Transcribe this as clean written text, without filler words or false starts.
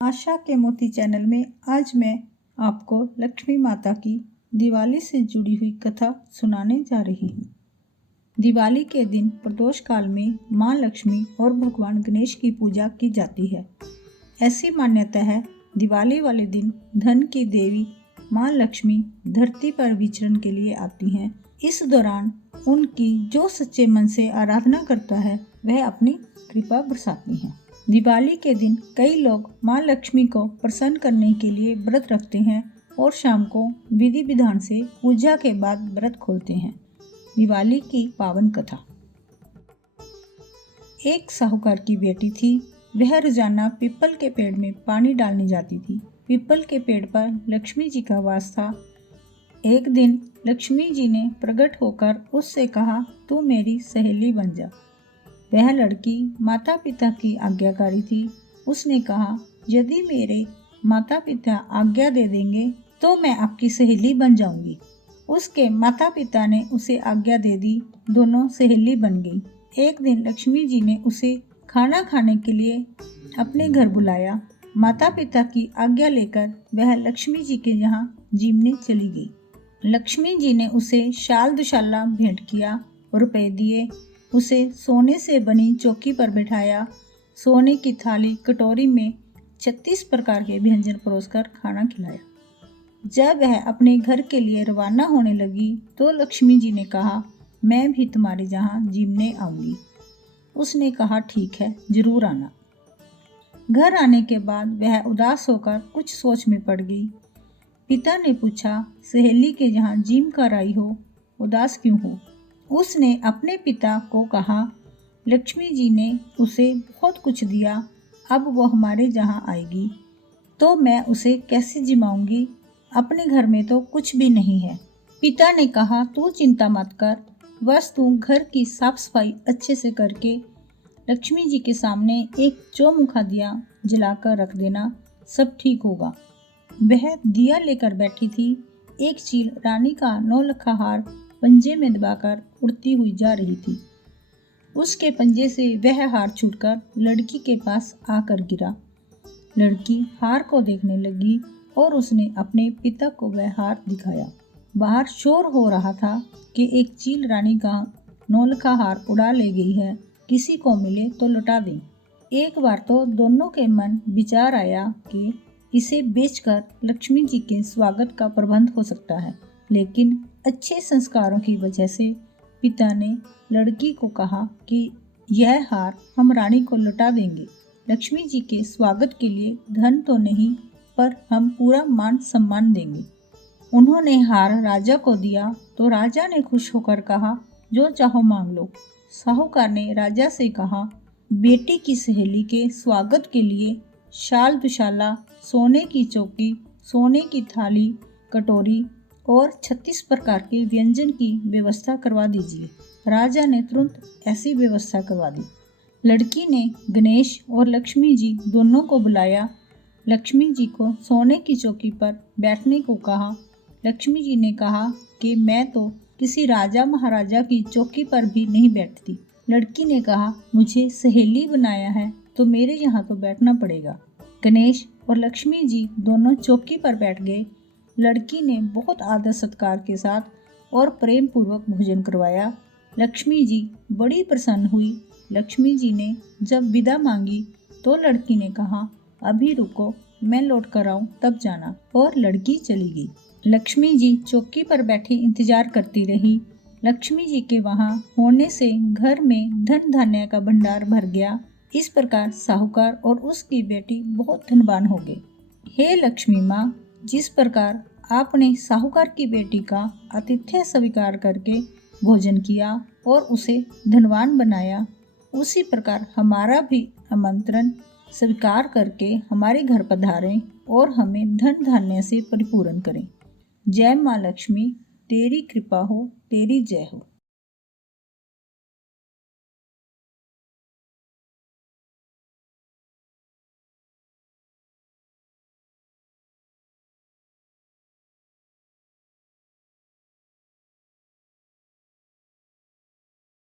आशा के मोती चैनल में आज मैं आपको लक्ष्मी माता की दिवाली से जुड़ी हुई कथा सुनाने जा रही हूँ। दिवाली के दिन प्रदोष काल में माँ लक्ष्मी और भगवान गणेश की पूजा की जाती है। ऐसी मान्यता है दिवाली वाले दिन धन की देवी माँ लक्ष्मी धरती पर विचरण के लिए आती हैं। इस दौरान उनकी जो सच्चे मन से आराधना करता है वह अपनी कृपा बरसाती हैं। दिवाली के दिन कई लोग माँ लक्ष्मी को प्रसन्न करने के लिए व्रत रखते हैं और शाम को विधि विधान से पूजा के बाद व्रत खोलते हैं। दिवाली की पावन कथा। एक साहूकार की बेटी थी। वह रोजाना पीपल के पेड़ में पानी डालने जाती थी। पीपल के पेड़ पर लक्ष्मी जी का वास था। एक दिन लक्ष्मी जी ने प्रकट होकर उससे कहा, तू मेरी सहेली बन जा। वह लड़की माता पिता की आज्ञाकारी थी। उसने कहा, यदि मेरे माता पिता आज्ञा दे देंगे तो मैं आपकी सहेली बन जाऊंगी। उसके माता पिता ने उसे आज्ञा दे दी। दोनों सहेली बन गई। एक दिन लक्ष्मी जी ने उसे खाना खाने के लिए अपने घर बुलाया। माता पिता की आज्ञा लेकर वह लक्ष्मी जी के यहाँ जीमने चली गई। लक्ष्मी जी ने उसे शाल दुशाला भेंट किया, रुपए दिए। उसे सोने से बनी चौकी पर बैठाया। सोने की थाली कटोरी में 36 प्रकार के व्यंजन परोसकर खाना खिलाया। जब वह अपने घर के लिए रवाना होने लगी तो लक्ष्मी जी ने कहा, मैं भी तुम्हारे यहाँ जीमने आऊंगी। उसने कहा, ठीक है, जरूर आना। घर आने के बाद वह उदास होकर कुछ सोच में पड़ गई। पिता ने पूछा, सहेली के यहाँ जीम कर आई हो, उदास क्यों हो? उसने अपने पिता को कहा, लक्ष्मी जी ने उसे बहुत कुछ दिया, अब वो हमारे यहाँ आएगी तो मैं उसे कैसे जिमाऊंगी? अपने घर में तो कुछ भी नहीं है। पिता ने कहा, तू चिंता मत कर, बस तू घर की साफ सफाई अच्छे से करके लक्ष्मी जी के सामने एक चौमुखा दिया जलाकर रख देना, सब ठीक होगा। वह दिया लेकर बैठी थी। एक चील रानी का 9 लखा हार पंजे में दबाकर उड़ती हुई जा रही थी। उसके पंजे से वह हार छूटकर लड़की के पास आकर गिरा। लड़की हार को देखने लगी और उसने अपने पिता को वह हार दिखाया। बाहर शोर हो रहा था कि एक चील रानी का 9 लखा हार उड़ा ले गई है, किसी को मिले तो लौटा दें। एक बार तो दोनों के मन विचार आया कि इसे बेचकर लक्ष्मी जी के स्वागत का प्रबंध हो सकता है, लेकिन अच्छे संस्कारों की वजह से पिता ने लड़की को कहा कि यह हार हम रानी को लौटा देंगे। लक्ष्मी जी के स्वागत के लिए धन तो नहीं, पर हम पूरा मान सम्मान देंगे। उन्होंने हार राजा को दिया तो राजा ने खुश होकर कहा, जो चाहो मांग लो। साहूकार ने राजा से कहा, बेटी की सहेली के स्वागत के लिए शाल दुशाला, सोने की चौकी, सोने की थाली, कटोरी और 36 प्रकार के व्यंजन की व्यवस्था करवा दीजिए। राजा ने तुरंत ऐसी व्यवस्था करवा दी। लड़की ने गणेश और लक्ष्मी जी दोनों को बुलाया। लक्ष्मी जी को सोने की चौकी पर बैठने को कहा। लक्ष्मी जी ने कहा कि मैं तो किसी राजा महाराजा की चौकी पर भी नहीं बैठती। लड़की ने कहा, मुझे सहेली बनाया है तो मेरे यहाँ तो बैठना पड़ेगा। गणेश और लक्ष्मी जी दोनों चौकी पर बैठ गए। लड़की ने बहुत आदर सत्कार के साथ और प्रेम पूर्वक भोजन करवाया। लक्ष्मी जी बड़ी प्रसन्न हुई। लक्ष्मी जी ने जब विदा मांगी तो लड़की ने कहा, अभी रुको, मैं लौट कर आऊं तब जाना, और लड़की चली गई। लक्ष्मी जी चौकी पर बैठी इंतजार करती रही। लक्ष्मी जी के वहां होने से घर में धन धान्य का भंडार भर गया। इस प्रकार साहूकार और उसकी बेटी बहुत धनवान हो गए। हे लक्ष्मी माँ, जिस प्रकार आपने साहूकार की बेटी का आतिथ्य स्वीकार करके भोजन किया और उसे धनवान बनाया, उसी प्रकार हमारा भी आमंत्रण स्वीकार करके हमारे घर पधारें और हमें धन धान्य से परिपूर्ण करें। जय माँ लक्ष्मी, तेरी कृपा हो, तेरी जय हो।